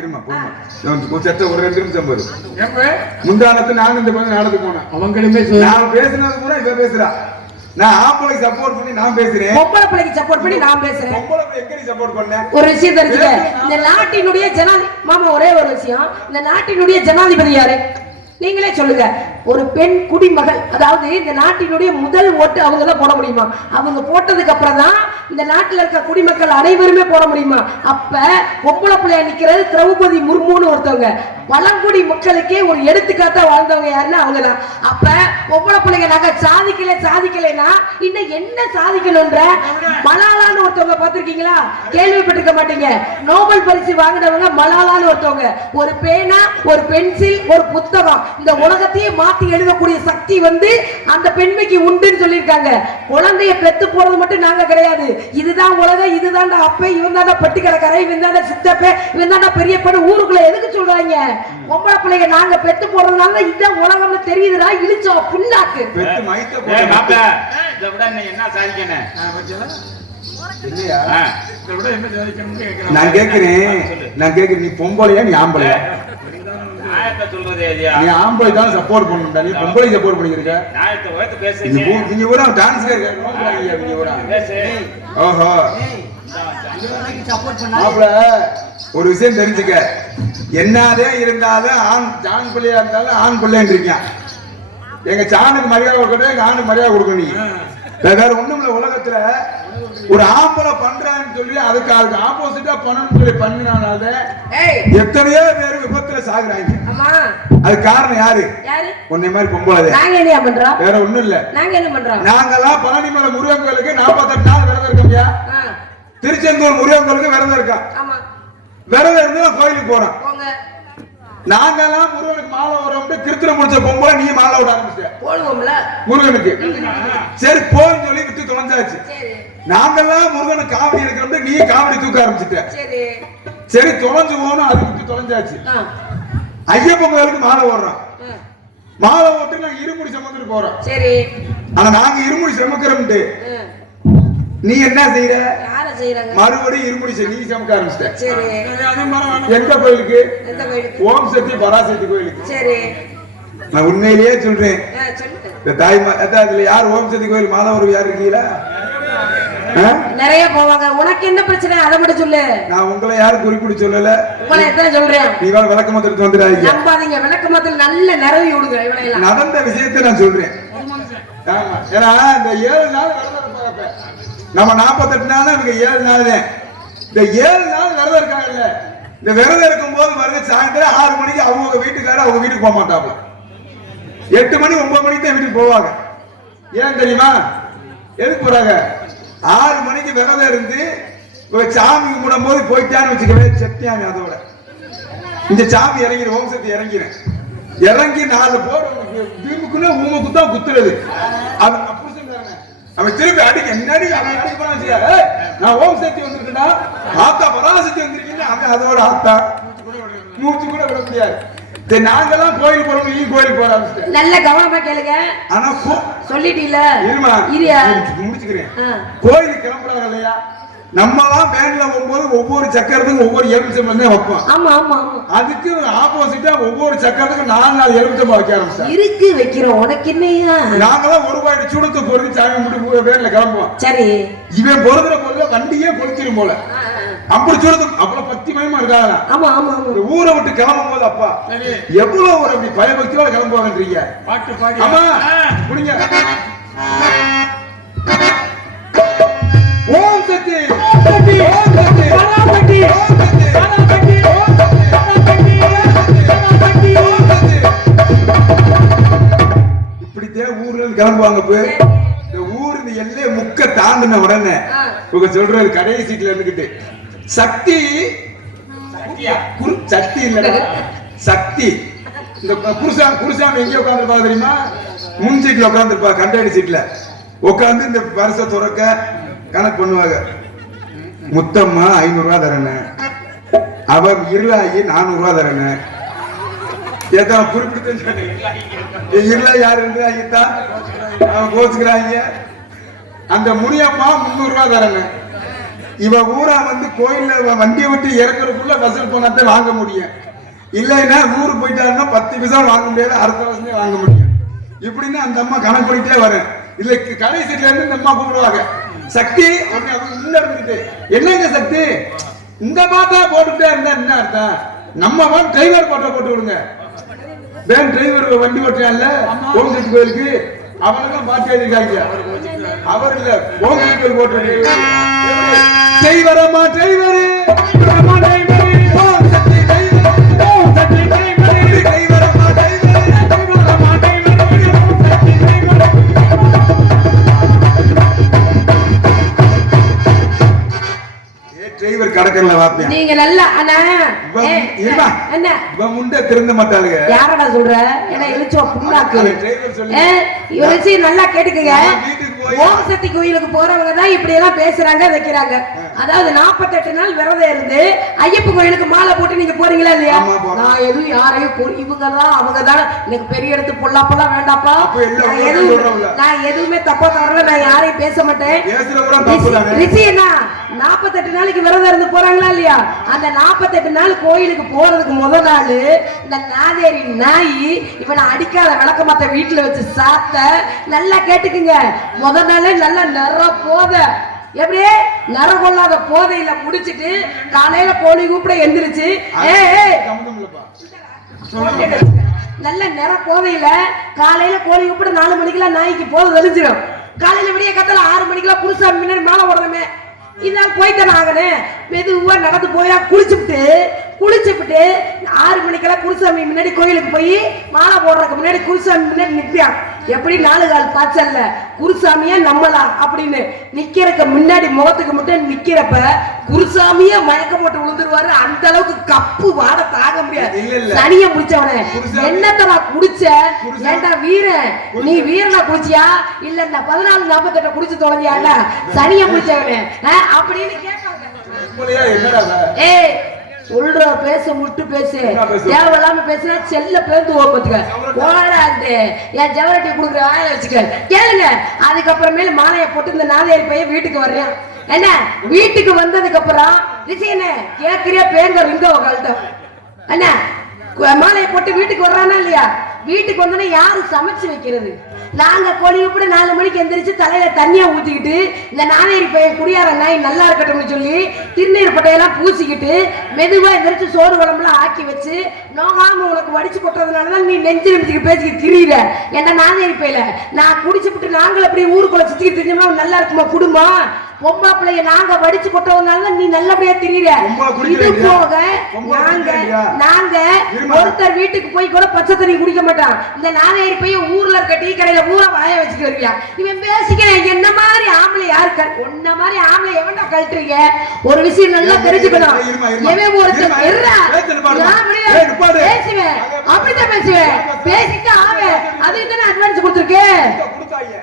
இருமா சத்த ஒரு 2 நிமிஷம் போது முந்தானத்து நான் இந்த நாடத்துக்கு போனேன் அவங்களுமே நான் பேசினது கூட இவ பேசுறா நான் ஆம்பளைக்கு சப்போர்ட் பண்ணி நான் பேசுறேன் பொம்பளை பிள்ளைக்கு சப்போர்ட் பண்ணி நான் பேசுறேன் பொம்பளை பிள்ளை எங்க சப்போர்ட் பண்ண ஒரு விஷயம் தெரிஞ்சுக்க இந்த நாட்டினுடைய மாமா ஒரே ஒரு விஷயம் இந்த நாட்டினுடைய ஜனாதிபதி யாரு நீங்களே சொல்லுங்க ஒரு பெண் குடிமகள் அதாவது இந்த நாட்டினுடைய முதல் ஓட்டு அவங்க தான் போட முடியுமா அவங்க போட்டதுக்கு அப்புறம் தான் இந்த நாட்டில் இருக்க குடிமக்கள் அனைவருமே போட முடியுமா அப்ப பொம்பளை பிள்ளையா நிக்கிறது திரௌபதி முர்முன்னு ஒருத்தவங்க பழங்குடி மக்களுக்கே ஒரு எடுத்துக்காட்டா வாழ்ந்தவங்க யாருன்னா அவங்கதான் அப்ப பொம்பளை பிள்ளைங்க நாங்க சாதிக்கலைன்னா இன்னும் என்ன சாதிக்கணும்ன்ற மலாலான்னு ஒருத்தவங்க பார்த்திருக்கீங்களா கேள்விப்பட்டிருக்க மாட்டீங்க நோபல் பரிசு வாங்கினவங்க மலாலான்னு ஒருத்தவங்க ஒரு பேனா ஒரு பென்சில் ஒரு புத்தகம் இந்த உலகத்தையே மாத்தி எழுதக்கூடிய சக்தி அந்த பெண்மைக்கு உண்டுன்னு சொல்லியிருக்காங்க குழந்தைய பெத்து போறது மட்டும் நாங்க கிடையாது இதுதான் உலகம் இதுதான் அப்ப இவன் தான் பட்டி கிடக்கார இவன் தான் சித்தப்ப இவன் தான் பெரிய பெண் ஊருக்குள்ள எதுக்கு சொல்றாங்க பொம்பளை பிள்ளைங்க நாங்க பெத்து போறதுனால இதான் உலகம்னு தெரியுதுடா இழிச்சோம் புண்ணாக்கு நான் கேக்குறேன் நீ பொம்பளையா நீ ஆம்பளையா நீ ஆம்பளை தான் சப்போர்ட் பண்ணணும் நீ பொம்பளை சப்போர்ட் பண்ணிருக்க நீங்க கூட டான்ஸ்ல ஓஹோ ஒரு விஷயம் தெரிஞ்சுக்க என்னதே இருந்தாலும் ஆண் பிள்ளையா இருந்தாலும் ஆண் பிள்ளைன்னு இருக்கான் எங்க சாணுக்கு மரியாதை கொடுக்கணும் எங்க ஆணுக்கு மரியாதை கொடுக்கணும் நீ வேற ஒண்ணும் இல்ல உலகத்துல ஒரு ஆம்பளை பண்றான்னு சொல்லி அதுக்கு ஆப்போசிட்டா பண்ணணும்னு சொல்லி பண்ணினால எத்தனையோ பேர் விபத்துல சாகுறாங்க அது காரணம் யாரு உன்னை மாதிரி பொம்பளை வேற ஒண்ணும் இல்ல நாங்கெல்லாம் பழனிமலை முருகன் கோயிலுக்கு 48 நாள் விரதம் இருக்கோம்யா திருச்செந்தூர் முருகன் கோயிலுக்கு விரதம் இருக்கா விரதம் இருந்து கோயிலுக்கு போறோம் நாங்கெல்லாம் முருகனுக்கு மாலை வரோம் கிருத்திரம் முடிச்ச பொம்பளை நீ மாலை விட ஆரம்பிச்சிட்ட முருகனுக்கு சரி போன்னு சொல்லி விட்டு தொலைஞ்சாச்சு நாங்கெல்லாம் முருகனுக்கு காவடி எடுக்கிறோம் நீ காவடி தூக்க ஆரம்பிச்சிட்ட சரி தொலைஞ்சு போகணும் அது விட்டு தொலைஞ்சாச்சு ஐயப்பன் கோயிலுக்கு மாலை ஓடுறோம் மாலை ஓட்டு நாங்க இருமுடி சுமந்துட்டு போறோம் ஆனா நாங்க இருமுடி சுமக்கிறோம்ட்டு நீ என்ன செய்யற மறுபடியும் இருமுடி நீ சமைக்க ஆரம்பிச்சிட்ட எந்த கோயிலுக்கு ஓம் சக்தி பராசக்தி கோயிலுக்கு நான் உண்மையிலேயே சொல்றேன் தாய்மா யார் ஓம் சக்தி கோயில் மாதவர் யார் இருக்கீங்களா நிறைய போவாங்க உனக்கு என்ன பிரச்சனை அதை மட்டும் சொல்லு நான் உங்களை யாரும் குறிப்பிட்டு சொல்லல உங்களை எத்தனை சொல்றேன் நீ விளக்கமத்திற்கு வந்துடாதீங்க நம்பாதீங்க விளக்கமத்தில் நல்ல நிறைய விடுங்க இவனையெல்லாம் நடந்த விஷயத்தை நான் சொல்றேன் ஏன்னா இந்த 7 நாள் விரதம் இருப்பாங்க நம்ம 48 நாள் இவங்க 7 நாள் இந்த 7 நாள் விரதம் இருக்காங்கல்ல இந்த விரதம் இருக்கும் போது பாருங்க சாயந்தரம் 6 மணிக்கு அவங்க வீட்டுக்கார அவங்க வீட்டுக்கு போக மாட்டாங்க 8 மணி 9 மணிக்கு தான் வீட்டுக்கு போவாங்க ஏன் தெரியுமா எதுக்கு போறாங்க 6 மணிக்கு விரதம் இருந்து சாமி கும்பிடும் போது போயிட்டான்னு வச்சுக்கவே சக்தியாமி அதோட இந்த சாமி இறங்கிற ஓம் சக்தி இறங்கி 4 போடுக்குள்ள ஊமுக்கு தான் குத்துறது அவன் திருப்பி அடிக்க என்னடி அவன் அடிக்க போனா வச்சுக்க நான் ஓம் சக்தி வந்திருக்கேன்னா ஆத்தா பராசக்தி வந்திருக்கீங்க அவன் அதோட ஆத்தா மூச்சு கூட விட முடியாது நாங்கெல்லாம் கோயில் போறோம் நீ கோயில் போற நல்ல கவனமா கேளுங்க ஆனா சொல்லிட்டீல இருமா முடிச்சுக்கிறேன் கோயிலுக்கு கிளம்புறாங்க இல்லையா நம்மலாம் வேன்ல போகும்போது ஒவ்வொரு சக்கரத்துக்கும் ஒவ்வொரு எலுமிச்சம் வைப்போம் ஆமா ஆமா அதுக்கு ஆப்போசிட்டா ஒவ்வொரு சக்கரத்துக்கும் 4 எலுமிச்சம் வைக்க ஆரம்பிச்சோம் இருக்கு வைக்கிறோம் உனக்கு என்னையா நாங்களாம் ஒரு பாய்டு சூடத்தை பொறுத்து சாமி முடிவு வேன்ல கிளம்புவோம் சரி இவன் பொறுத்துற பொருள வண்டியே பொறுத்திரும் போல அப்படி சொல்றது அவ்வளவு பத்தி மயமா இருக்காங்க ஆமா ஆமா ஊரை விட்டு கிளம்பும் போது அப்பா எவ்வளவு ஒரு அப்படி பயபக்தியோட கிளம்புவாங்கன்றீங்க ஆமா புரியுங்க ஓம் சக்தி ஓம் சக்தி பராசக்தி ஓம் சக்தி பராசக்தி ஓம் சக்தி பராசக்தி பராசக்தி ஓம் சக்தி இப்படிதே ஊர்ல இருந்து கிளம்புவாங்க போய் இந்த ஊர் இந்த எல்லைய முக்க தாண்டின உடனே உங்க சொல்றது கடைசி சீட்ல இருந்துகிட்டு சக்தி சக்தி இல்ல சக்தி இந்த குருசாமி எங்க உட்கார்ந்து தெரியுமா முன் சீட்ல உட்கார்ந்து இருப்பா கண்டாடி சீட்ல உட்கார்ந்து இந்த வருஷ துறக்க கணக்கு பண்ணுவாங்க முத்தம்மா 500 ரூபாய் தரேன்னு அவர் இருளாகி 400 ரூபாய் தரேன்னு ஏதோ குறிப்பிட்டு இருளா யாரு இருந்தா அவன் கோச்சுக்கிறாங்க அந்த முனியம்மா 300 ரூபாய் தரேன்னு இவன் ஊரா வந்து கோயில்ல வண்டியை விட்டு இறக்குறதுக்குள்ள வசூல் பணத்தை வாங்க முடியும். இல்லைன்னா ஊருக்கு போயிட்டாருன்னா 10 பைசா வாங்க முடியாது, அடுத்த வருஷமே வாங்க முடியும். இப்படின்னு அந்த அம்மா கணக்கு பண்ணிட்டே வரும். இதுல கடை சீட்ல இருந்து இந்த அம்மா கூப்பிடுவாங்க, சக்தி உள்ள இருந்துட்டு, என்னங்க சக்தி இந்த பாத்தா போட்டுட்டே இருந்தா என்ன அர்த்தம்? நம்ம டிரைவர் போட்டோ போட்டு விடுங்க. வேன் டிரைவர் வண்டி ஓட்டுறான்ல ஓம் சக்தி கோயிலுக்கு, அவனுக்கும் பாட்டு எழுதிருக்காங்க. அவர் இல்ல ஓம் சக்தி கோயில் போட்டு டிரைவரமா டிரைவரு டிரைவர் கடக்கல வாப்பேன். நீங்க நல்லா அண்ணா இருமா அண்ணா இவன் முண்டை திருந்த மாட்டாளுங்க. யாரடா சொல்ற? என்ன இழுச்சோ புண்ணாக்கு. டிரைவர் சொல்லி இவரசி நல்லா கேட்டுக்கங்க. ஓம் சக்தி கோயிலுக்கு போறவங்க தான் இப்படி எல்லாம் பேசுறாங்க வைக்கிறாங்க. அதாவது 48 நாள் விரதம் இருந்து ஐயப்ப கோயிலுக்கு மாலை போட்டு நீங்க போறீங்களா இல்லையா? நான் எதுவும் யாரையும் இவங்க தான் அவங்க தான் எனக்கு பெரிய இடத்து பொல்லாப்பெல்லாம் வேண்டாப்பா. நான் எதுவுமே தப்பா தரல, நான் யாரையும் பேச மாட்டேன். ரிஷி என்ன 48 நாளைக்கு விரதம் இருந்து போறாங்களா இல்லையா? அந்த 48 நாள் கோயிலுக்கு போறதுக்கு முதல் நாள் இந்த நாதேரி நாய் இவனை அடிக்காத விளக்க மாத்த வீட்டுல வச்சு சாத்த. நல்லா கேட்டுக்குங்க, முதல் நாளே நல்லா நிற போத எப்படியே நர கொள்ளாத போதையில முடிச்சிட்டு காலையில கோழி கூப்பிட எந்திரிச்சு நல்ல நிற போதையில காலையில கோழி கூப்பிட 4 மணிக்கெல்லாம் நாய்க்கு போதை தெளிஞ்சிடும். காலையில விடிய கத்தல 6 மணிக்கெல்லாம் புதுசா முன்னாடி மேல ஓடுறமே இதனால போய்த்தானே ஆகணும். மெதுவா நடந்து போயா குளிச்சுட்டு 6 மணிக்கெல்லாம் குருசாமி முன்னாடி கோயிலுக்கு போய் மாலை போடுறதுக்கு முன்னாடி குருசாமி முன்னாடி நிற்பான். எப்படி 4 கால் பாய்ச்சல்ல குருசாமியா நம்மலாம் அப்படின்னு நிக்கிறதுக்கு முன்னாடி முகத்துக்கு மட்டும் நிக்கிறப்ப குருசாமியா மயக்க போட்டு விழுந்துருவாரு. அந்த அளவுக்கு கப்பு வாட தாங்க முடியாது. சனிய முடிச்சவனே என்னத்தடா குடிச்ச? ஏண்டா வீரன், நீ வீரனா குடிச்சியா இல்ல இந்த 1448 குடிச்சு தொலைஞ்சியா? சனிய முடிச்சவனே அப்படின்னு கேட்காங்க. ஏய் சொல்ற பேச முட்டு பேசு, தேவையில்லாம பேசுனா செல்ல பேருந்து ஓப்பத்துக்க ஓடாது. என் ஜவரட்டி குடுக்குற வாயில வச்சுக்க கேளுங்க. அதுக்கப்புறமேல மாலையை போட்டு இந்த நாதையர் பையன் வீட்டுக்கு வர்றேன். என்ன வீட்டுக்கு வந்ததுக்கு அப்புறம் ரிஷியனே கேக்குறியா பேங்க ரிங்க கழட்டும். என்ன மாலையை போட்டு வீட்டுக்கு வர்றானா இல்லையா? வீட்டுக்கு வந்தோடனே யாரு சமைச்சு வைக்கிறது? நாங்க கோழி கூட 4 மணிக்கு எந்திரிச்சு தலையில தண்ணியா ஊத்திக்கிட்டு இந்த நானேரி பையன் குடியார நாய் நல்லா இருக்கட்டும்னு சொல்லி திருநீர் பட்டையெல்லாம் பூசிக்கிட்டு மெதுவா எந்திரிச்சு சோறு குழம்புலாம் ஆக்கி வச்சு நோகாம உனக்கு வடிச்சு கொட்டுறதுனாலதான் நீ நெஞ்சு நிமிச்சுக்கு பேசிக்கிட்டு திரியிற. என்ன நானேரி பையில நான் குடிச்சுட்டு நாங்கள் அப்படி ஊருக்குள்ள சுத்திக்கிட்டு தெரிஞ்சோம்னா நல்லா இருக்குமா குடும்பம்? பொம்பளை பிள்ளைய நாங்க வடிச்சு கொட்டவனால நீ நல்லபடியா திரியிற. இது போக நாங்க ஒருத்தர் வீட்டுக்கு போய் கூட பச்சை தண்ணி குடிக்க மாட்டான். இந்த நானேரி போய் ஊர்ல இருக்க டீ கடையில ஊரா வாய வச்சுட்டு வருவியா? இவன் பேசிக்கிறேன் என்ன மாதிரி ஆம்பளை யாரு ஒன்ன மாதிரி ஆம்பளை எவன்டா கழட்டுறீங்க? ஒரு விஷயம் நல்லா தெரிஞ்சுக்கணும். எவன் ஒருத்தர் பேசுவேன் அப்படித்தான் பேசுவேன் பேசிட்டு ஆவேன். அதுக்கு தானே அட்வான்ஸ் கொடுத்துருக்கேன்.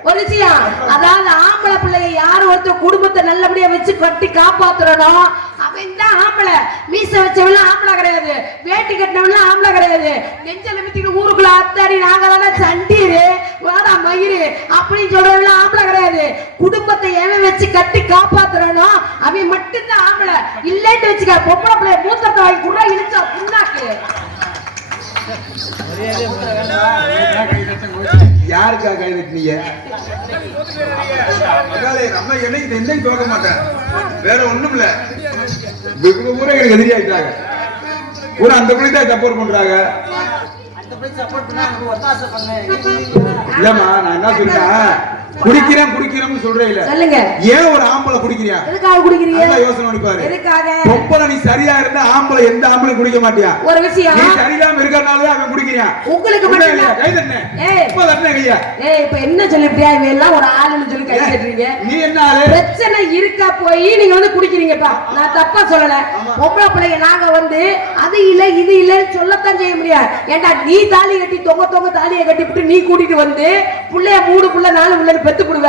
ஒரு விஷயம் அதாவது ஆம்பளை பிள்ளைய யாரு ஒருத்தர் குடும்பத்தை நல்லபடியா வச்சு கட்டி காப்பாத்துறோம் அவன் தான் ஆம்பளை. மீச வச்சவெல்லாம் ஆம்பளை கிடையாது, வேட்டி கட்டினவெல்லாம் ஆம்பளை கிடையாது. நெஞ்சல மித்திட்டு ஊருக்குள்ள அத்தாடி நாங்க தானே சண்டீரு வாடா மயிறு அப்படின்னு சொல்றவெல்லாம் ஆம்பளை கிடையாது. குடும்பத்தை எவன் வச்சு கட்டி காப்பாத்துறோம் அவன் மட்டும்தான் ஆம்பளை. இல்லைன்னு வச்சுக்க பொம்பளை பிள்ளைய மூத்தத்தை வாங்கி கூட இழுச்சா புண்ணாக்கு. யாருக்கா கை வெட்டினீங்க? நம்ம என்னைக்கு என்னைக்கு தோக்க மாட்டேன். வேற ஒண்ணும் இல்ல, ஊரே எனக்கு எதிரி ஆயிட்டாங்க. ஊர அந்த பிள்ளைதான் சப்போர்ட் பண்றாங்க. இல்லம்மா நான் என்ன சொல்றேன், குடிக்கிறேன்னு சொல்றேன். சொல்லுங்க, ஏன் ஒரு ஆம்பளை குடிக்கிறியா? எதுக்காக குடிக்கிறீங்க? யோசனை பண்ணி பாரு. எதுக்காக? பொம்பளை நீ சரியா இருந்தா ஆம்பளை எந்த ஆம்பளை குடிக்க மாட்டியா? ஒரு விஷயம் நீ சரியில்லாம இருக்கறனால தான் அவன் குடிக்கிறான். உங்களுக்கு மட்டும் கை தட்டனே. இப்ப தட்டனே கையா. இப்ப என்ன சொல்லிட்டியா? இவ எல்லாம் ஒரு ஆளுன்னு சொல்லி கை தட்டுறீங்க. நீ என்ன ஆளு? பிரச்சனை இருக்கா போய் நீங்க வந்து குடிக்கிறீங்கப்பா. நான் தப்பா சொல்லல. பொம்பளை பிள்ளைங்க நாங்க வந்து அது இல்ல இது இல்லன்னு சொல்லத்தான் செய்ய முடியாது. ஏண்டா நீ தாலி கட்டி தொங்க தாலியை கட்டிவிட்டு நீ கூட்டிட்டு வந்து புள்ளைய 3 புள்ள 4 புள்ளைன்னு பெத்து போடுவ.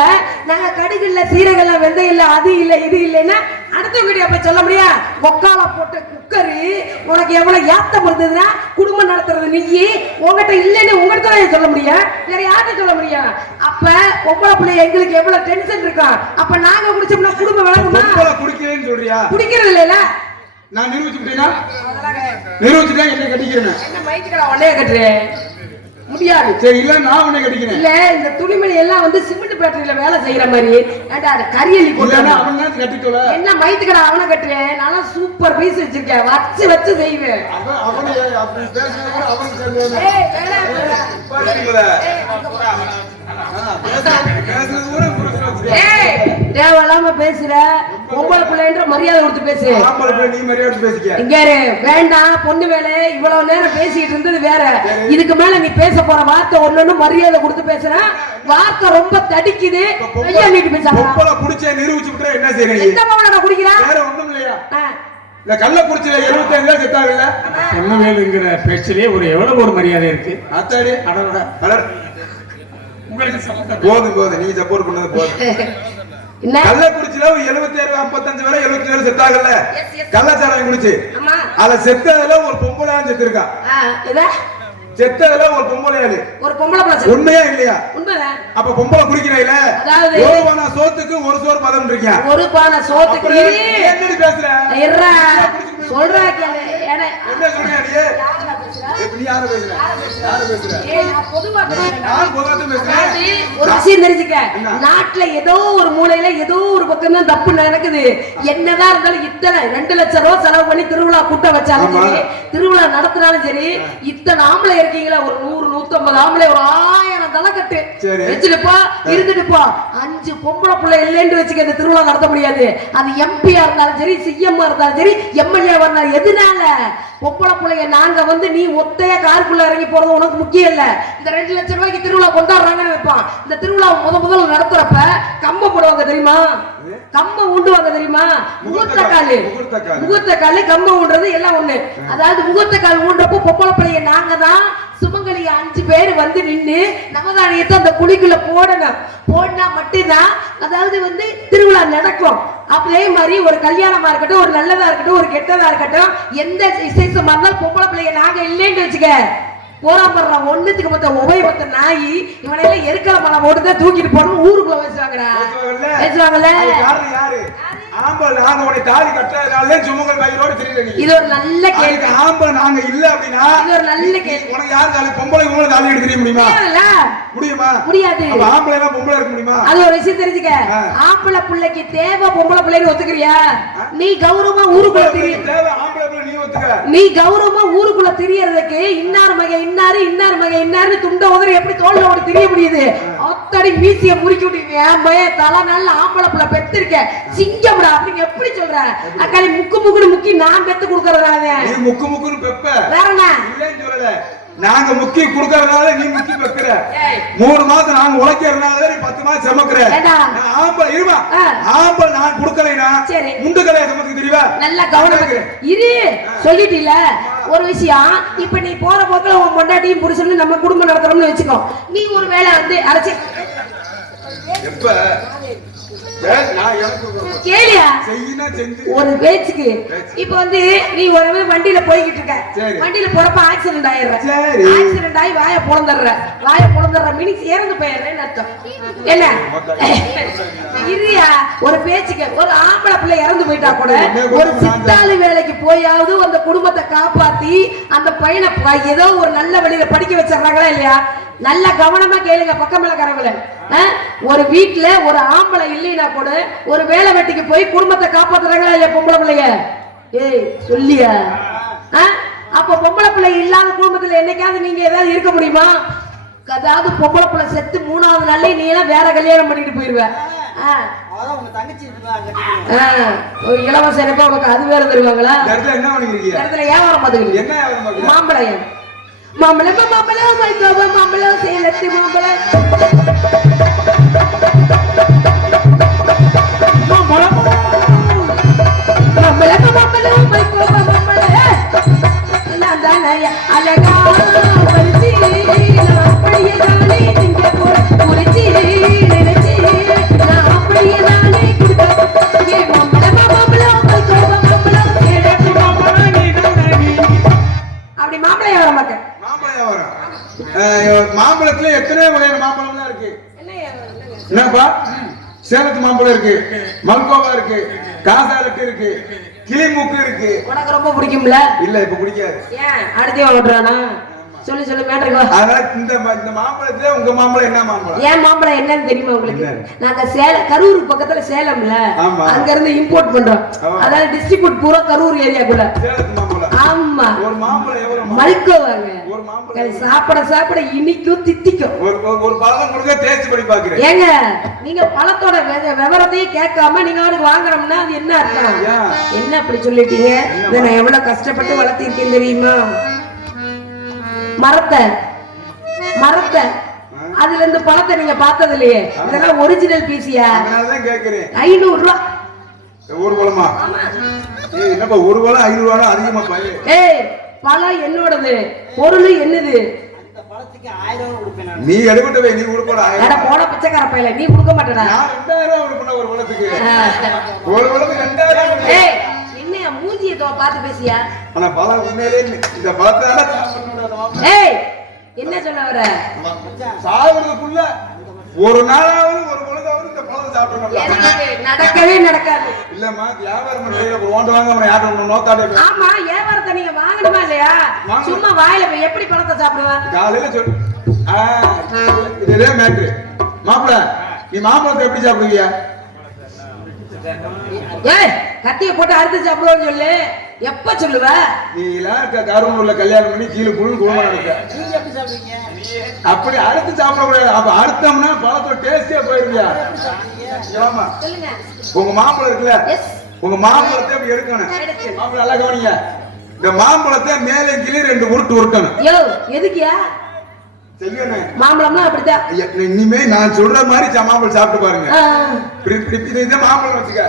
நாங்க கடுகு இல்ல சீரகம் இல்ல வெந்தயம் இல்ல அது இல்ல இது இல்லைன்னா அடுத்த வீடியோ போய் சொல்ல முடியா? ஒக்கால போட்ட குக்கரு உனக்கு எவ்வளவு ஏத்தம் இருந்ததுன்னா குடும்பம் நடத்துறது நீ உங்ககிட்ட இல்லைன்னு உங்ககிட்ட தான் சொல்ல முடியும், வேற யார்கிட்ட சொல்ல முடியும்? அப்ப பொம்பளை பிள்ளைய எங்களுக்கு எவ்வளவு டென்ஷன் இருக்கும். அப்ப நாங்க குடிச்சோம்னா குடும்பம் விளங்குமா? குடிக்கிறேன்னு சொல்றியா? குடிக்கிறது இல்ல நான் நிரூபிச்சுட்டேனா? நிரூபிச்சுட்டா என்ன கட்டிக்கிறேன்? என்ன மைத்துக்கடா உன்னைய கட்டுறேன் முடியாது. சரி இல்ல நான் உன்னை கட்டிக்கிறேன். இல்ல இந்த துணிமணி எல்லாம் வந்து சிமெண்ட் ஃபேக்டரியில வேலை செய்யற மாதிரி ஏண்டா கரியலி போட்டானா அவன் தான் கட்டிட்டோல. என்ன மைத்துக்கடா அவனை கட்டுறேன். நான் சூப்பர் பீஸ் வச்சிருக்கேன், வச்சு செய்வேன். அவனே அப்படி பேசுறத அவன் சொல்லுவானே. ஏய் வேலை தேவையில்லாம பேசுற. பொம்பளை பிள்ளைன்ற மரியாதை கொடுத்து பேசு. நீ மரியாதை பேசிக்க. இங்க வேண்டாம் பொண்ணு வேலை. இவ்வளவு நேரம் பேசிட்டு இருந்தது வேற. இதுக்கு மேல நீ பேச போற வார்த்தை ஒண்ணு மரியாதை கொடுத்து பேசுற. வார்த்தை ரொம்ப தடிக்குது. ஐயா நீட்டு பேசாத. பொம்பளை குடிச்சே நிரூபிச்சு விட்டா என்ன செய்றீங்க? எந்த பொம்பளை குடிக்கிறா? வேற ஒண்ணும் இல்லையா? இந்த கள்ள குடிச்சல 75 செத்தாங்கல்ல. பொண்ணு வேலைங்கிற பேச்சிலே எவ்வளவு ஒரு மரியாதை இருக்கு. அத்தாடி அடடா கலர் போதும் நீ சப்போர்ட் பண்ணது போதும். கள்ளக்குறிச்சியில 77 55 வரை 77 செத்தாங்கல்ல கள்ளச்சாராயம் குடிச்சு. அத செத்ததுல ஒரு பொம்பளை செத்துருக்கா. செத்ததுல ஒரு பொம்பளையாளு ஒரு பொம்பளை உண்மையா இல்லையா? உண்மைதான். அப்ப பொம்பளை குடிக்கிறீல ஒரு பானை சோத்துக்கு ஒரு சோறு பதம் இருக்கியா? ஒரு பானை சோத்துக்கு என்னடி பேசுற? சொல்றா கேளு. என்ன சொல்றியா நீ? நீ யார பேசுற? யார பேசுற? நான் பொதுவா பேசுறேன். நான் பொதுவா பேசுறேன். ஒரு விஷயம் தெரிஞ்சுக்க. நாட்டுல ஏதோ ஒரு மூலையில ஏதோ ஒரு பக்கம் தான் தப்பு நடக்குது. என்னதான் இருந்தாலும் இத்தனை 2 லட்சம் ரூபாய் செலவு பண்ணி திருவிழா கூட்ட வச்சாலும் சரி, திருவிழா நடத்தினாலும் சரி, இத்தனை ஆம்பளை இருக்கீங்களா? ஒரு 100 150 ஆம்பளை ஒரு 1000 தலைக்கட்டு வச்சுட்டுப்பா இருந்துட்டுப்பா. 5 பொம்பளை பிள்ளை இல்லைன்னு வச்சுக்க இந்த திருவிழா நடத்த முடியாது. அது எம்பியா இருந்தாலும் சரி, சிஎம் இருந்தாலும் சரி, எம்எல்ஏ இருந்தாலும். எதுனால? பொம்பளை பிள்ளைங்க நாங்க வந்து நீ ஒத்தையா காருக்குள்ள இறங்கி போறது உனக்கு முக்கியம் இல்ல. இந்த 2 லட்சம் ரூபாய்க்கு திருவிழா கொண்டாடுறாங்கன்னு வைப்பான். இந்த திருவிழா முதல்ல நடத்துறப்ப கம்ப போடுவாங்க தெரியுமா? கம்பம் ஊண்டுவாங்க தெரியுமா? முகூர்த்த காலு கம்பம் ஊண்டுறது எல்லாம் ஒண்ணு. அதாவது முகூர்த்த கால் ஊன்றப்போ பொம்பளை பிள்ளைங்க நாங்க தான் சுமங்கலி 5 பேர் வந்து நின்று நவதானியத்தை அந்த குழிக்குள்ள போடணும். போடனா மட்டும்தான் அதாவது வந்து திருவிழா நடக்கும். அதே மாதிரி ஒரு கல்யாணமா இருக்கட்டும், ஒரு நல்லதா இருக்கட்டும், ஒரு கெட்டதா இருக்கட்டும், எந்த விசேஷமா இருந்தாலும் பொம்பளை பிள்ளைங்க நாங்க இல்லைன்னு வச்சுக்க போறாப்படுற ஒண்ணுத்துக்கு மொத்த உபயோகத்த நாய் இவனையெல்லாம் எருக்கல மரம் போட்டு தூக்கிட்டு போகணும் ஊருக்குள்ள பேசுவாங்கடா. பேசுவாங்கல்ல ஆம்பளை நாங்க உன்னை தாலி கட்டறதால சுமங்கல் பையரோட தெரியல. இது ஒரு நல்ல கேள்வி. ஆம்பளை நாங்க இல்ல அப்படினா இது ஒரு நல்ல கேள்வி. உனக்கு யார் தாலி பொம்பளை உங்களுக்கு தாலி எடுக்க முடியுமா? முடியுமா? முடியாது. அப்ப ஆம்பளை எல்லாம் பொம்பளை இருக்க முடியுமா? அது ஒரு விஷயம் தெரிஞ்சுக்க. ஆம்பளை பிள்ளைக்கு தேவை பொம்பளை பிள்ளைன்னு ஒத்துக்கறியா? நீ கௌரவமா ஊருக்குள்ள தெரிய தேவை ஆம்பளை பிள்ளை நீ ஒத்துக்க. நீ கௌரவமா ஊருக்குள்ள தெரியறதுக்கு இன்னார் மகன் இன்னாரு துண்ட உதறி எப்படி தோல்ல ஓடி தெரிய முடியுது? அத்தடி மீசிய முறுக்கி விட்டு என் பையன் தலை நல்ல ஆம்பளை பிள்ளை பெத்திருக்க சிங்கம் அப்படின்னு எப்படி சொல்ற? அக்காளி முக்குன்னு முக்கி நான் பெத்து கொடுக்கறதால நீ முக்குன்னு பெப்ப வேற என்ன இல்லன்னு சொல்லல. நாங்க முக்கி கொடுக்கறதால நீ முக்கி பெக்குற. 3 மாசம் நாங்க உழைக்கிறதுனால நீ 10 மாசம் சமக்குற. ஆம்பளை இருமா ஆம்பளை நான் கொடுக்கலைனா முண்டுகளைய சமத்துக்கு தெரியவா? நல்ல கவனம் இரு. சொல்லிட்டீல ஒரு விஷயம். இப்ப நீ போற போக்குல உன் பொண்டாட்டியும் புருஷனும் நம்ம குடும்பம் நடத்துறோம்னு வச்சுக்கோ. நீ ஒரு வேளை வந்து அரைச்சு எப்ப ஒரு பேச்சுக்கு இப்ப வந்து நீ ஒரு வண்டியில போய்கிட்டு இருக்க. வண்டியில போறப்ப ஆக்சிடென்ட் ஆயிடுற. ஆக்சிடென்ட் ஆகி வாய பொழந்துடுற மினிக்ஸ் இறந்து போயிடுறேன்னு அர்த்தம். என்ன இரியா ஒரு பேச்சுக்கு ஒரு ஆம்பளை பிள்ளை இறந்து போயிட்டா கூட ஒரு சித்தாளு வேலைக்கு போயாவது அந்த குடும்பத்தை காப்பாத்தி அந்த பையனை ஏதோ ஒரு நல்ல வழியில படிக்க வச்சிடறாங்களா இல்லையா? நல்ல கவனமா கேளுங்க பக்கமேல கரவுல. ஒரு வீட்டுல ஒரு ஆம்பளை இல்லைன்னா கூட ஒரு வேலை வெட்டிக்கு போய் குடும்பத்தை காப்பாத்துறாங்களா இல்லையா பொம்பளை பிள்ளைங்க? ஏய் சொல்லியா? அப்ப பொம்பளை பிள்ளை இல்லாத குடும்பத்துல என்னைக்காவது நீங்க ஏதாவது இருக்க முடியுமா? அதாவது பொம்பளை பிள்ளை செத்து 3வது நாள்ல நீ எல்லாம் வேற கல்யாணம் பண்ணிட்டு போயிருவ. ஒரு இலவச இணைப்பா உனக்கு அது வேற தருவாங்களா? இடத்துல வியாபாரம் பாத்துக்கிட்டு மாம்பழம் சேலத்து மாம்பழம் தானைய அழகா பறிச்சு நான் அப்படியே தானே திங்க போற குறிச்சி நினைச்சி நான் அப்படியே தானே கொடுக்க ஏ மாம்பழம் அப்படி மாம்பழம் வர மாட்டேன். மாம்பழத்துல எத்தனை வகையான மாம்பழம் தான் இருக்கு. என்னப்பா சேலத்து மாம்பழம் இருக்கு, மல்கோவா இருக்கு, காசாலட்டு இருக்கு, கிளிமூக்கு இருக்கு. உனக்கு ரொம்ப பிடிக்கும்ல? இல்ல இப்ப பிடிக்காது. ஏன் அடுத்தே வாங்குறானா? சொல்லி சொல்லி மேட்டருக்கு வா. அதனால இந்த மாம்பழத்துல உங்க மாம்பழம் என்ன மாம்பழம்? ஏன் மாம்பழம் என்னன்னு தெரியுமா உங்களுக்கு? நாங்க சேலம் கரூர் பக்கத்துல சேலம்ல அங்க இருந்து இம்போர்ட் பண்றோம். அதாவது டிஸ்ட்ரிபியூட் பூரா கரூர் ஏரியாக்குள்ள. சேலத்து மாம்பழம். ஆமா. ஒரு மாம்பழம் எவ்வளவு? மல்கோவாங்க. ஒரு மாம்பழம் சாப்பிட சாப்பிட இனிக்கும் தித்திக்கும். ஒரு பழம் கொடுக்க டேஸ்ட் பண்ணி பாக்குறேன். ஏங்க நீங்க பழத்தோட விவரத்தையே கேட்காம நீங்க அவனுக்கு வாங்குறோம்னா அது என்ன அர்த்தம்? என்ன அப்படி சொல்லிட்டீங்க? இதை நான் எவ்வளவு கஷ்டப்பட்டு வளர்த்திருக்கேன் தெரியுமா? மரத்தை அதுல இருந்து பழத்தை நீங்க பார்த்தது இல்லையே. இதெல்லாம் ஒரிஜினல் பீசியா? அதனாலதான் கேக்குறேன். 500 ரூபாய் ஒரு பழமா? என்னப்பா ஒரு பழம் 500 ரூபாய் அதிகமா பாரு. ஏய் பழம் என்னோடது, பொருள் என்னது? நீ எடுக்கட்டவே நீ கொடுப்படா. அட போட பிச்சைக்கார பையல நீ கொடுக்க மாட்டடா. நான் 2000 ரூபாய் கொடுப்பேன் ஒரு பழத்துக்கு. ஒரு பழத்துக்கு 2000. ஏய் என்னைய மூஞ்சியை பார்த்து பேசியா? ஆனா பழம் உண்மையிலே இந்த பழத்தால சாப்பிடணும். ஏய் என்ன சொல்ல வர? சாகுறதுக்குள்ள ஒரு நாளாவது ஒரு பொழுதாவது இந்த பழத்தை சாப்பிடணும். நடக்கவே நடக்காது. இல்லம்மா வியாபாரம் பண்றீங்க, ஒரு ஓண்டு வாங்க அவனை யாரும் நோத்தாடே. ஆமா வியாபாரத்தை நீங்க வாங்கணுமா இல்லையா? சும்மா வாயில போய் எப்படி பழத்தை சாப்பிடுவேன்? காலையில சொல்லு. இதே மேட்ரு. மாப்பிள நீ மாம்பழத்தை எப்படி சாப்பிடுவியா? ஏய் கத்திய போட்டு அறுத்து சாப்பிடுவோன்னு சொல்லு. எப்ப சொல்லுவ? நீ எல்லாம் கருவூர்ல கல்யாணம் பண்ணி கீழே குழு குழுமா இருக்க. அப்படி அறுத்து சாப்பிட கூடாது. அப்ப அறுத்தோம்னா பழத்தோட டேஸ்டே போயிருவியா? உங்க மாம்பழம் இருக்குல்ல, உங்க மாம்பழத்தை அப்படி எடுக்கணும். மாம்பழம் நல்லா கவனிங்க. இந்த மாம்பழத்தை மேலே கீழே 2 உருட்டு உருட்டணும். யோ எதுக்கியா? மாம்பழம்னா அப்படித்தான். இனிமே நான் சொல்ற மாதிரி மாம்பழம் சாப்பிட்டு பாருங்க. இதை மாம்பழம் வச்சுக்க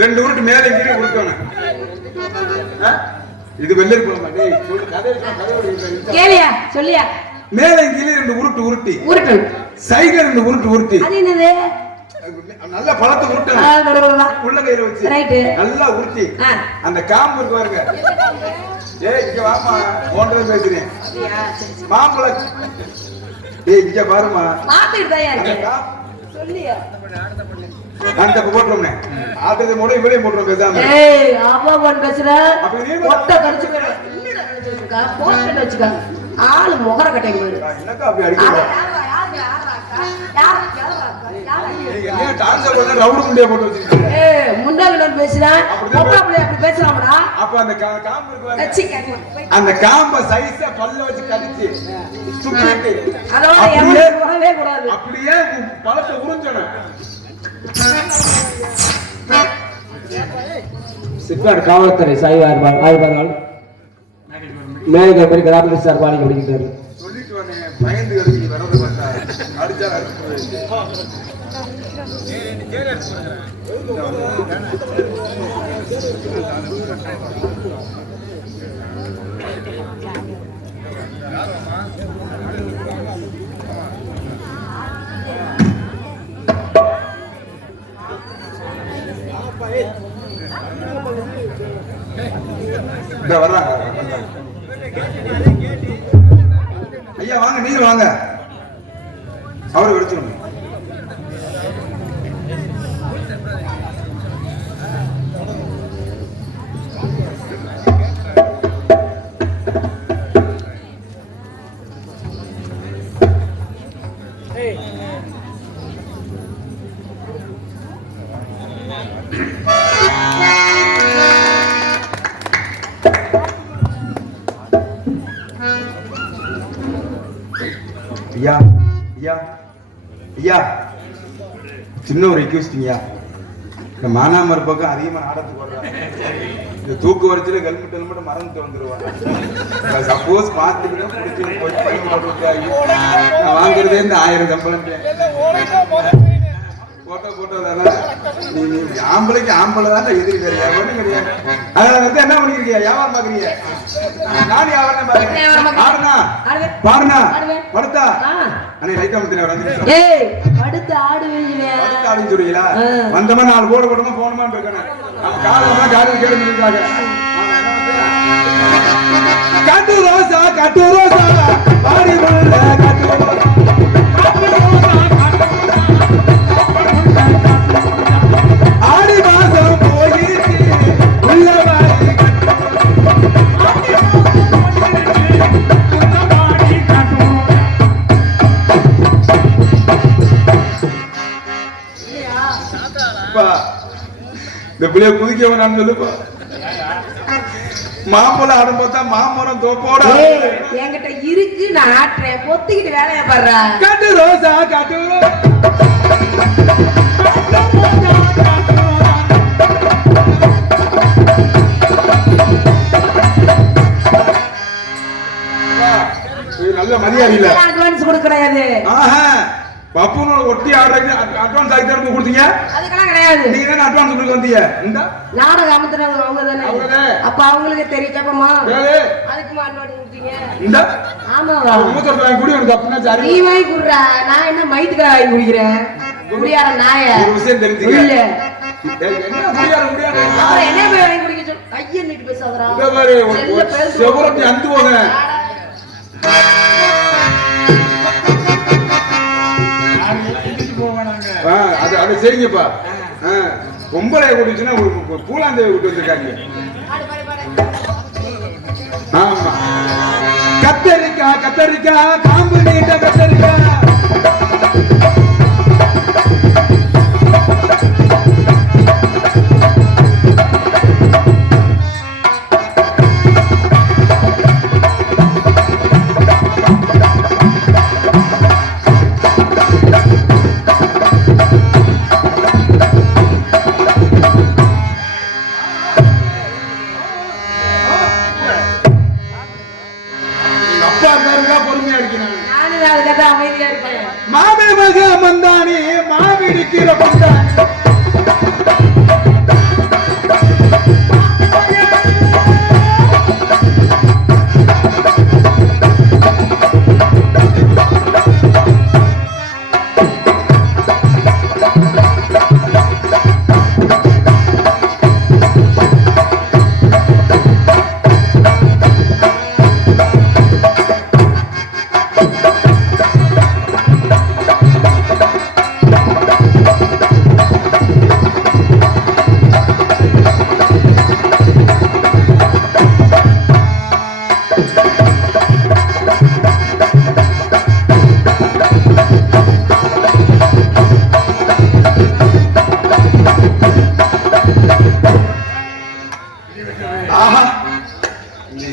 2 உருட்டு மேலே கீழே உருட்டணும். இது வெள்ளரி பழம். கேளியா சொல்லியா? மேலே கீழே 2 உருட்டு உருட்டி உருட்டு சைடுல 2 உருட்டு உருட்டி. அது என்னது? நல்ல பழத்தை உருட்டணும். உள்ள கையில வச்சு நல்லா உருட்டி அந்த காம்பு இருக்கு பாருங்க. ஏய் இங்க வாமா, ஓண்டரை பேசுறேன். மாம்பழம் ஏய் இங்க பாருமா. அந்த போட்டுறோம்னே ஆத்தது மூட இவளே போட்டுறோம் பேசாம. ஏய் அவன் பேசுற ஒட்ட கடிச்சு போயிடு. இல்லடா கடிச்சுக்கா போட்டு வச்சுக்க. ஆளு முகர கட்டைங்க பாரு. என்னக்கா அப்படி அடிக்குற? ஏய் டான்ஸ் போடுற ரவுண்ட் முண்டியா போட்டு வச்சிருக்க. ஏய் முண்டால பேசுறேன். பொட்டப்ல அப்படி பேசலாம்டா. அப்ப அந்த காம்பு இருக்கு. அந்த காம்ப சைஸா பல்ல வச்சு கடிச்சு சுத்திட்டு அதோட எவனே வரவே கூடாது. அப்படியே பழத்தை உறிஞ்சணும். சிப்பாடு காவல்துறை ஆய்வாளர் மேயர் கிராம சார் பாலிக்க படிக்கிறாரு. சொல்லிட்டு வந்தேன் பயந்து கடிச்சு வரது பார்த்தா அடிச்சா ஐயா வாங்க, நீங்க வாங்க. அவரு எடுத்துருங்க. ஐயா ஐயா ஐயா சின்ன ஒரு ரிக்வெஸ்டிங்கய்யா. இந்த மானாமர் பக்கம் அதிகமா நாடத்துக்கு வர்றாங்க. இந்த தூக்கு வரிச்சில ஹெல்மெட் ஹெல்மெட் மறந்துட்டு வந்துருவாங்க. சப்போஸ் பார்த்துக்கிட்டு பிடிச்சி போய் பையன் போட்டு நான் வாங்குறதே இந்த 1000 சம்பளம். போட்டோ தானே நீ ஆம்பளைக்கு ஆம்பளை தான் எதிரி கிடையாது ஒண்ணும் கிடையாது. அதனால வந்து என்ன பண்ணிருக்கீங்க? வியாபாரம் பாக்குறீங்க. நான் வியாபாரம் பாக்குறேன். பாடுனா பாடுனா படுத்தா அண்ணே லைட்டா வந்து ஏய் படுத்து ஆடுவீங்க. படுத்து ஆடுன்னு சொல்றீங்களா? வந்தமா 4 கோடு போட்டமா போனமான்னு இருக்கேன். நம்ம காலையில காலையில கேட்டு இருக்காங்க. காட்டு ரோசா பாடி போல காட்டு ரோசா ஆடி மாசம் போயிட்டு உள்ளவாடி இந்த பிள்ளைய குதிக்க வேணாம்னு சொல்லுப்பா. மாம்பழம் ஆடும் பார்த்தா மாமரம் தோப்போட என்கிட்ட இருக்கு, நான் ஆட்டுறேன். பொத்திக்கிட்டு வேலையை பாடுற. காட்டு ரோசா காட்டு நல்ல மரியாதை இல்ல. அட்வான்ஸ் கொடுக்க கிடையாது. பப்புனோட ஒட்டி ஆடுறதுக்கு அட்வான்ஸ் ஆகி தரப்பு கொடுத்தீங்க? அதுக்கெல்லாம் கிடையாது. நீங்க தானே அட்வான்ஸ் கொடுக்க வந்தீங்க. இந்த நாடகம் அமுத்துறவங்க அவங்க தானே. அப்ப அவங்களுக்கு தெரிஞ்சப்பமா அதுக்குமா அட்வான்ஸ் கொடுத்தீங்க? இந்த ஆமாவா? மூத்தர் வாங்கி குடி உனக்கு அப்பனா சரி. நீ வாங்கி குடுறா, நான் என்ன மைத்துக்கு வாங்கி குடிக்கிறேன்? குடியார நாய. ஒரு விஷயம் தெரிஞ்சுக்க. இல்ல என்ன குடியார அப்புறம் என்ன போய் வாங்கி குடிக்க சொல். கையை நீட்டு பேசாதடா. இங்க பாரு செவரட்டி அந்து போங்க. அது சரிங்கப்பா. பொம்பளைய கூட்டிச்சுன்னா பூலாந்தேவி கூட்டி வந்திருக்காங்க. ஆமா கத்தரிக்காய் காம்பு நீட்ட கத்தரிக்காய். மாமே மக மந்தானி மாவிடிக்கிற பொந்தானி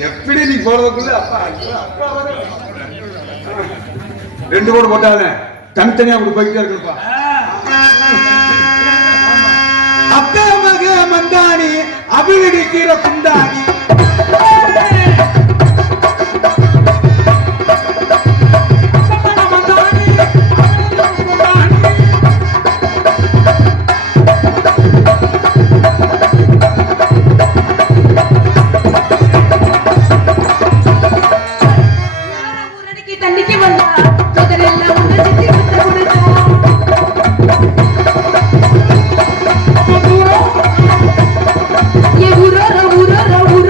எப்படி நீ போறதுக்குள்ள அப்பா அப்பா 2 கோடு போட்டாங்க தனித்தனியா அப்படி போயிட்டே இருக்குப்பா. அக்கா மக மந்தானி அபிவிடிக்கிற குந்தானி ஊரோ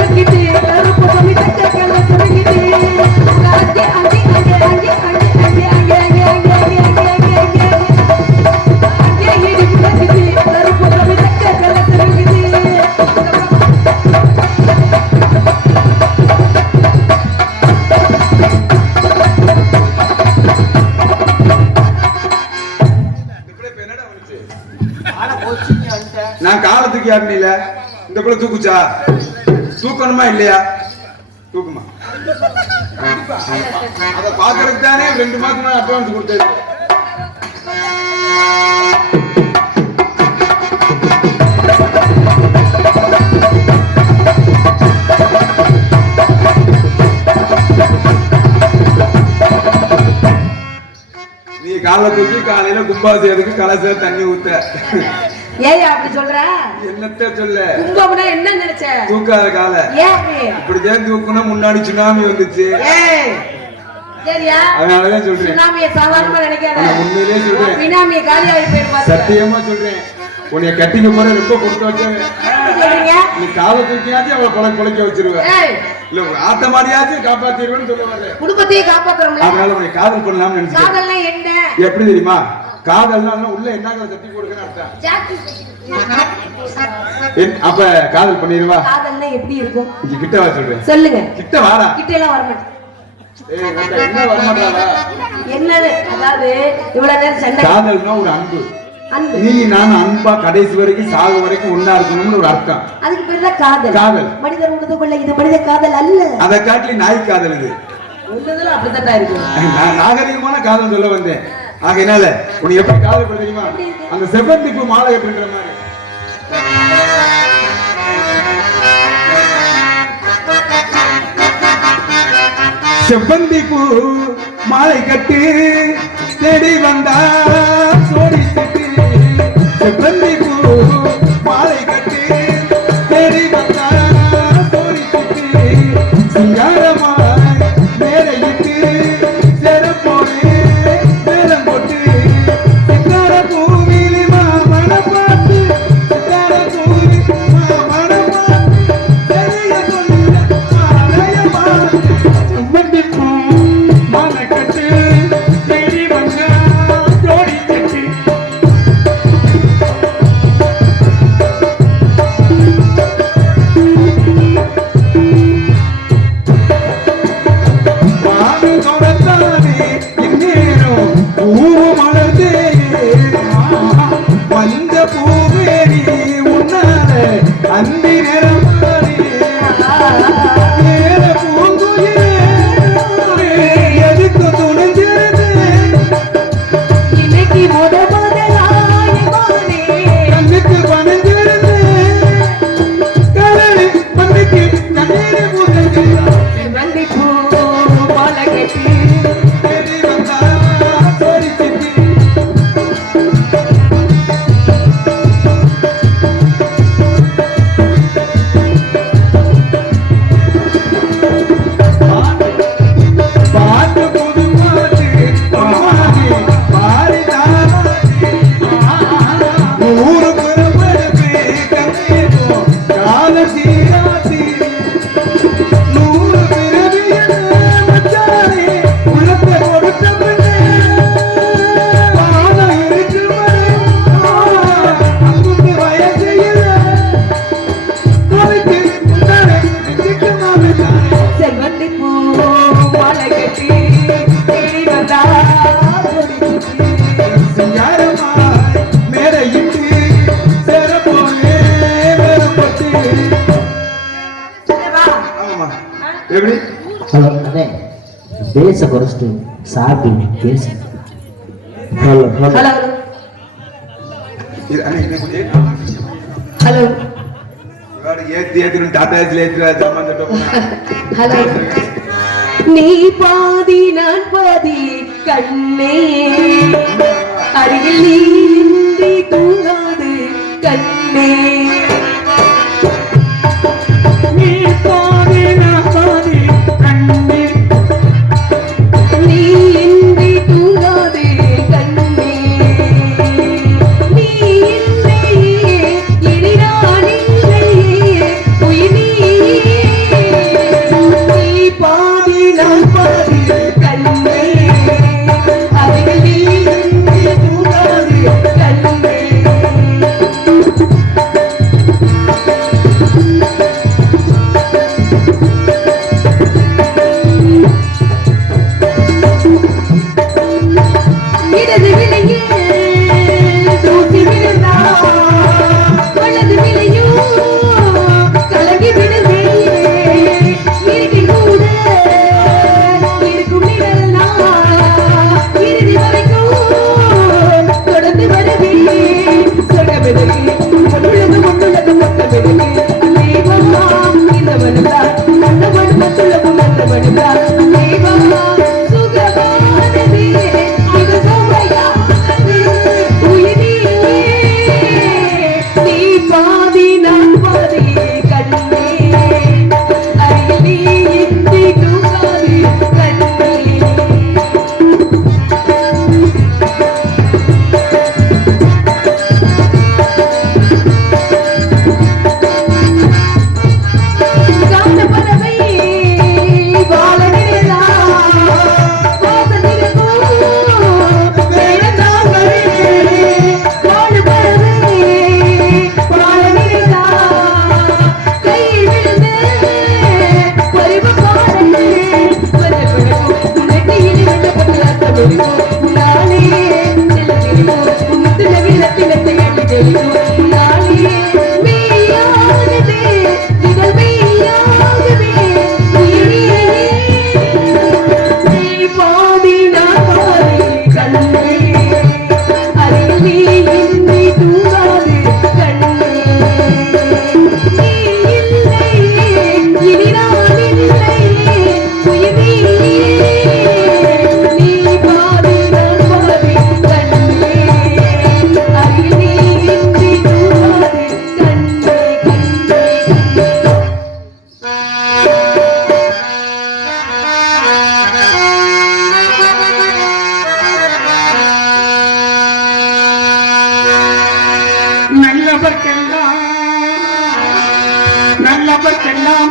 முழக்கிட்டு கருப்பு கம்மி தக்க கல்ல சுருங்கிட்டு அங்கே அங்கே அங்கே அங்கே அங்கே அங்கே அங்கே அங்கே அங்கே அங்கே அங்கே அங்கே அங்கே அங்கே இடி முழக்கிட்டு கருப்பு கம்மி தக்க கல்ல சுருங்கிட்டு நான் காலத்துக்கு யாருன்னு இந்த பிள்ளை தூக்குச்சா தூக்கணுமா இல்லையா தூக்குமா அத பாக்குறதுக்கு தானே 2 மாசம் அட்வான்ஸ் கொடுத்தது நீ காலை தூக்கி காலையில கும்பாபிஷேகத்துக்கு கலச தண்ணி ஊத்த ஏய் அப்படி சொல்ற என்னத்த சொல்ல கும்பம்னா என்ன நினைச்ச தூக்காத கால இப்படிதான் தூக்கணும் முன்னாடி சுனாமி வந்துச்சு சரியா அதனாலதான் சொல்றேன் சுனாமியை சாதாரணமா நினைக்காத உண்மையிலேயே சொல்றேன் சுனாமியை காலியாகி போயிருமா சத்தியமா சொல்றேன் உன்னைய கட்டிக்க போற ரொம்ப கொடுத்து வச்சவன் நீ காலை தூக்கியாச்சும் அவளை பொழைக்க வச்சிருவ இல்ல ஆத்த மாதிரியாச்சும் காப்பாத்திடுவேன்னு சொல்ல வர்றேன் குடும்பத்தையே காப்பாத்துறோம்ல அதனால உன்னை காதல் பண்ணலாம்னு நினைச்சேன் காதல்னா என்ன எப்படி தெரியுமா காதல்னா உள்ள என்ன தட்டி கொடுக்கணும் அர்த்தம் அப்ப காதல் பண்ணிடுவா காதல்னா எப்படி இருக்கும் இங்க கிட்ட வா சொல்றேன் சொல்லுங்க கிட்ட வாடா கிட்ட எல்லாம் வர மாட்டேன் என்ன வரமாட்டாளா என்னது அதாவது இவ்வளவு நேரம் சண்டை காதல்னா ஒரு அன்பு அன்பு நீ நான் அன்பா கடைசி வரைக்கும் சாகு வரைக்கும் ஒண்ணா இருக்கணும்னு ஒரு அர்த்தம் அதுக்கு பேர் தான் காதல் காதல் மனிதர் உணர்ந்து கொள்ள இது மனித காதல் அல்ல அதை காட்டில நாய் காதல் இது உங்களதுல அப்படித்தான் இருக்கு நான் நாகரிகமான காதல் சொல்ல வந்தேன் ஆகையினால உனக்கு எப்படி காதல் பண்ண தெரியுமா அந்த செவ்வந்தி பூ மாலை எப்படின்ற மாதிரி செவ்வந்தி பூ மாலை கட்டு தேடி வந்தா சோடி சிட்டு செவ்வந்தி பூ மாலை கட்டு தேடி வந்தா சோடி சிட்டு சிங்காரமாய் மேலையிட்டு செரப்போடு மேலம் போட்டு சித்தார பூவிலி மாமன பார்த்து சித்தார பூவிலி மாமன பார்த்து தெரிய சொல்ல மாலைய பார்த்து செவ்வந்தி பூ மாலை கட்டு தேடி வந்தா ஜோடி சிட்டு மாமி கொடத்தானே இந்நேரம் பூவு மலர்ந்தே வந்த பூவேரி உன்னால அந்தி நிறமானே நேர பூங்குயிலே எதுக்கு துணிஞ்சிருந்தே இன்னைக்கு முதலாய் கண்ணுக்கு பணிஞ்சிருந்தே கடலை மண்ணுக்கு கண்ணீரை பூசை வண்டி பூ மாலை கட்டி தேடி வந்தா சோடி சிட்டி பாட்டு புது பாட்டு பாடி பாடிதாடி ஊரு புறப்படுத்து கண்ணீரோ கால தீராட்டி நூறு பிறவியன மச்சானே உள்ளத்தை கொடுத்த பின்னே பாலம் இருக்கு அங்குக்கு வயசையில தொலைக்கு முன்னாடி நெஞ்சுக்கு மாமே தானே செவ்வந்தி பூ மாலை கட்டி தேடி வந்தா சிங்காரமாய் மேடையிட்டு சேரப்போனே வரப்பட்டு ஆமாமா எப்படி ஹலோ அண்ணே பேச குறைச்சிட்டு சாப்பிட்டு பேச ஹலோ ஹலோ ஹலோ இது அண்ணே இன்னும் கொஞ்சம் ஹலோ இவாடு ஏத்துன்னு டாட்டாஸ்ல ஏத்துறா ஜாமான் தட்ட ஹலோ நீ பாதி நான் பாதி கண்ணே அருகில் நீ தூங்காது கண்ணே நீ பாதி நான் பாதி கண்ணே நீ இன்றி தூங்காது கண்ணே நீ இல்லையே இனி நான் இல்லையே உயிர் நீயே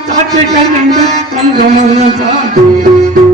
சாட்சிகள் என்று தந்தமுள்ள சாட்சி